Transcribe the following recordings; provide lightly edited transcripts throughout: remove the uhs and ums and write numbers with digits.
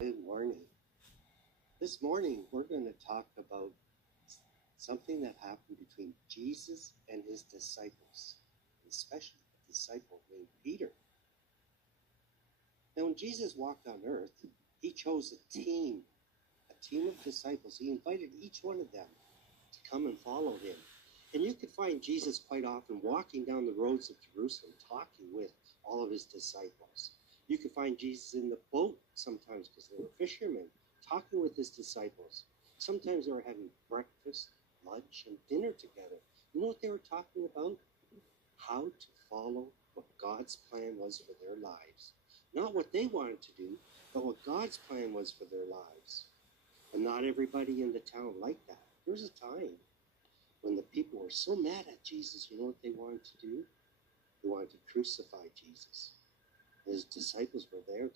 Good morning. This morning, we're going to talk about something that happened between Jesus and his disciples, especially a disciple named Peter. Now, when Jesus walked on earth, he chose a team of disciples. He invited each one of them to come and follow him. And you could find Jesus quite often walking down the roads of Jerusalem, talking with all of his disciples. You could find Jesus in the boat sometimes because they were fishermen, talking with his disciples. Sometimes they were having breakfast, lunch, and dinner together. You know what they were talking about? How to follow what God's plan was for their lives. Not what they wanted to do, but what God's plan was for their lives. And not everybody in the town liked that. There was a time when the people were so mad at Jesus, you know what they wanted to do? They wanted to crucify Jesus. His disciples were there.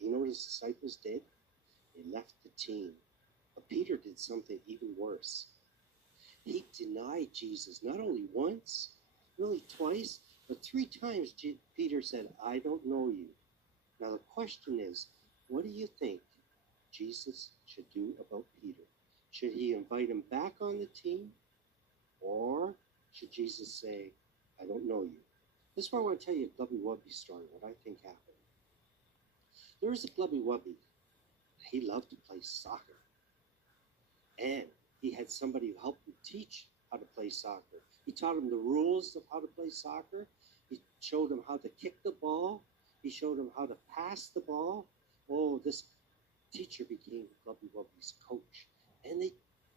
You know what his disciples did? They left the team. But Peter did something even worse. He denied Jesus not only once, not only twice, but 3 times. Peter said, "I don't know you." Now the question is, what do you think Jesus should do about Peter? Should he invite him back on the team? Or should Jesus say, "I don't know you"? This is where I want to tell you a Glubby Wubby story, what I think happened. There was a Glubby Wubby. He loved to play soccer. And he had somebody who helped him teach how to play soccer. He taught him the rules of how to play soccer. He showed him how to kick the ball. He showed him how to pass the ball. Oh, this teacher became Glubby Wubby's coach. And they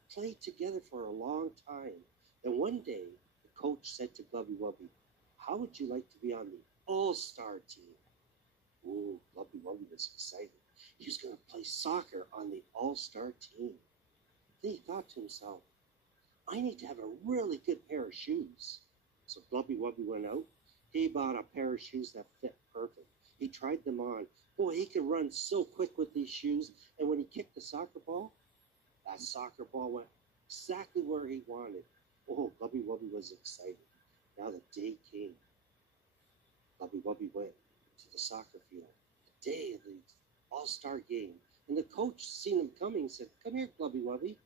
played together for a long time. And one day, the coach said to Glubby Wubby, "How would you like to be on the All-Star team?" Oh, Glubby Wubby was excited. He was going to play soccer on the All-Star team. Then he thought to himself, "I need to have a really good pair of shoes." So Glubby Wubby went out. He bought a pair of shoes that fit perfect. He tried them on. Boy, he could run so quick with these shoes. And when he kicked the soccer ball, that soccer ball went exactly where he wanted. Oh, Glubby Wubby was excited. Now the day came. Glubby Wubby went to the soccer field. The day of the All-Star game. And the coach seen him coming and said, "Come here, Glubby Wubby."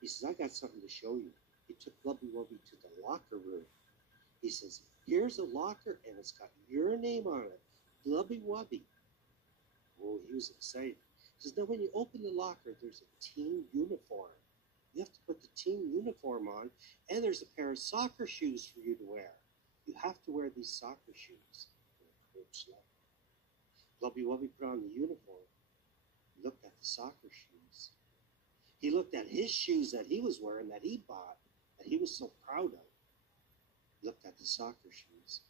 He says, "I got something to show you." He took Glubby Wubby to the locker room. He says, "Here's a locker and it's got your name on it, Glubby Wubby." Oh, he was excited. He says, "Now when you open the locker, there's a team uniform. You have to put the team uniform on, and there's a pair of soccer shoes for you to wear. You have to wear these soccer shoes." And the coach left. Glubby Wubby put on the uniform. He looked at the soccer shoes. He looked at his shoes that he was wearing, that he bought, that he was so proud of. He looked at the soccer shoes.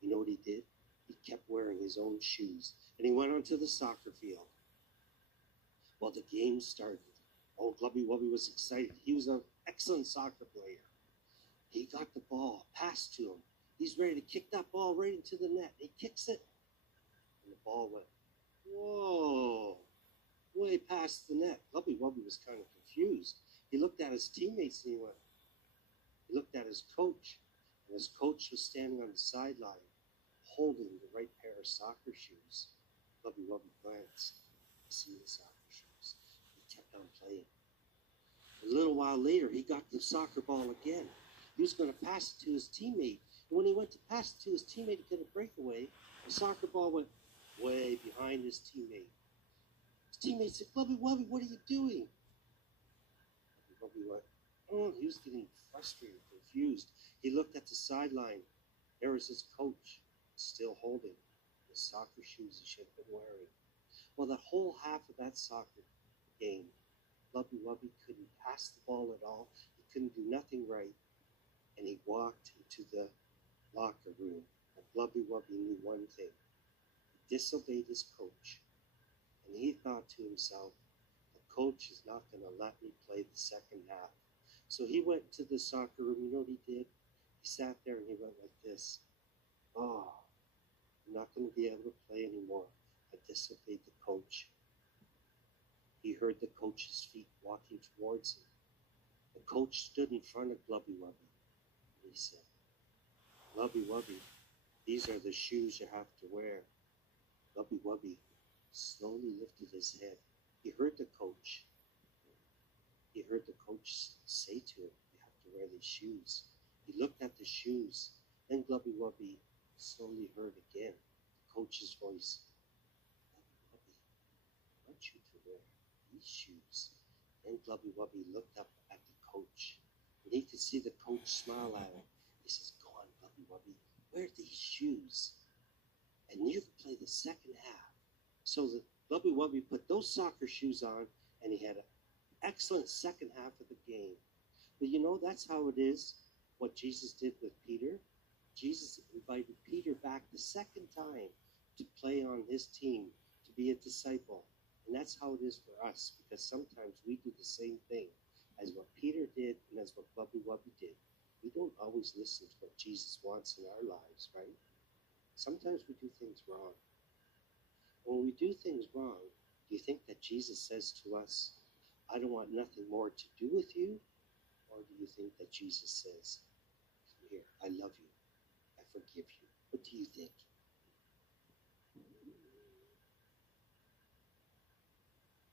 You know what he did? He kept wearing his own shoes, and he went onto the soccer field. Well, the game started. Oh, Glubby Wubby was excited. He was an excellent soccer player. He got the ball passed to him. He's ready to kick that ball right into the net. He kicks it, and the ball went, whoa, way past the net. Glubby Wubby was kind of confused. He looked at his teammates and he looked at his coach, and his coach was standing on the sideline holding the right pair of soccer shoes. Glubby Wubby glanced to see the soccer shoes. He kept on playing. A little while later, he got the soccer ball again. He was going to pass it to his teammate. And when he went to pass it to his teammate to get a breakaway, the soccer ball went way behind his teammate. His teammate said, "Glubby Wubby, what are you doing?" Glubby Wubby went, oh, he was getting frustrated, confused. He looked at the sideline. There was his coach, still holding the soccer shoes he should have been wearing. Well, the whole half of that soccer game, Glubby Wubby couldn't pass the ball at all. He couldn't do nothing right. And he walked into the locker room. And Glubby Wubby knew one thing. He disobeyed his coach. And he thought to himself, the coach is not going to let me play the second half. So he went to the soccer room. You know what he did? He sat there and he went like this. Oh, I'm not going to be able to play anymore. I disobeyed the coach. He heard the coach's feet walking towards him. The coach stood in front of Glubby Wubby. And he said, "Glubby Wubby, these are the shoes you have to wear." Glubby Wubby slowly lifted his head. He heard the coach. He heard the coach say to him, "You have to wear these shoes." He looked at the shoes. Then Glubby Wubby slowly heard again the coach's voice. "Glubby Wubby, I want you to wear these shoes." Then Glubby Wubby looked up at the coach, and he could see the coach smile at him. He says, "Go on, Glubby Wubby, wear these shoes, and you can play the second half." So the Glubby Wubby put those soccer shoes on, and he had an excellent second half of the game. But you know, that's how it is, what Jesus did with Peter. Jesus invited Peter back the second time to play on his team, to be a disciple. And that's how it is for us, because sometimes we do the same thing as what Peter did and as what Glubby Wubby did. We don't always listen to what Jesus wants in our lives, right? Sometimes we do things wrong. When we do things wrong, do you think that Jesus says to us, "I don't want nothing more to do with you"? Or do you think that Jesus says, "Come here, I love you, I forgive you"? What do you think?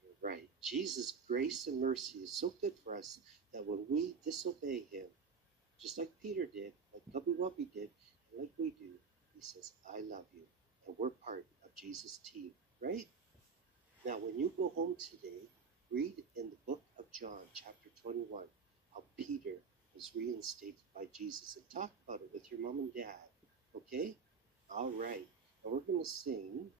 You're right. Jesus' grace and mercy is so good for us that when we disobey him, just like Peter did, like Glubby Wubby did, and like we do, he says, "I love you." And we're part of Jesus' team, right? Now, when you go home today, read in the book of John, chapter 21, how Peter was reinstated by Jesus, and talk about it with your mom and dad, okay? All right. Now we're going to sing